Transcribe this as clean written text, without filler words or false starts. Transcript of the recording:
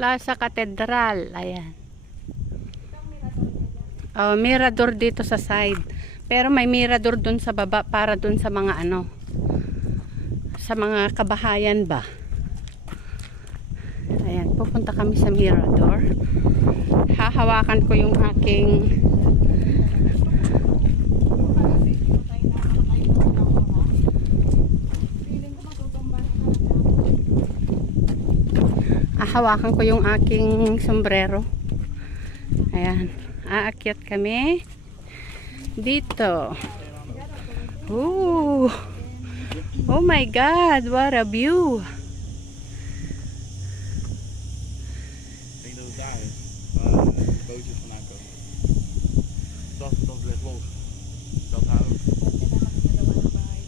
Plaza Cathedral. Ayan. Oh, mirador dito sa side. Pero may mirador dun sa baba para dun sa mga ano, sa mga kabahayan ba. Ayan, pupunta kami sa mirador. Hahawakan ko yung aking sombrero. Ayan, aakyat kami dito. Ooh. Oh my God, what a view.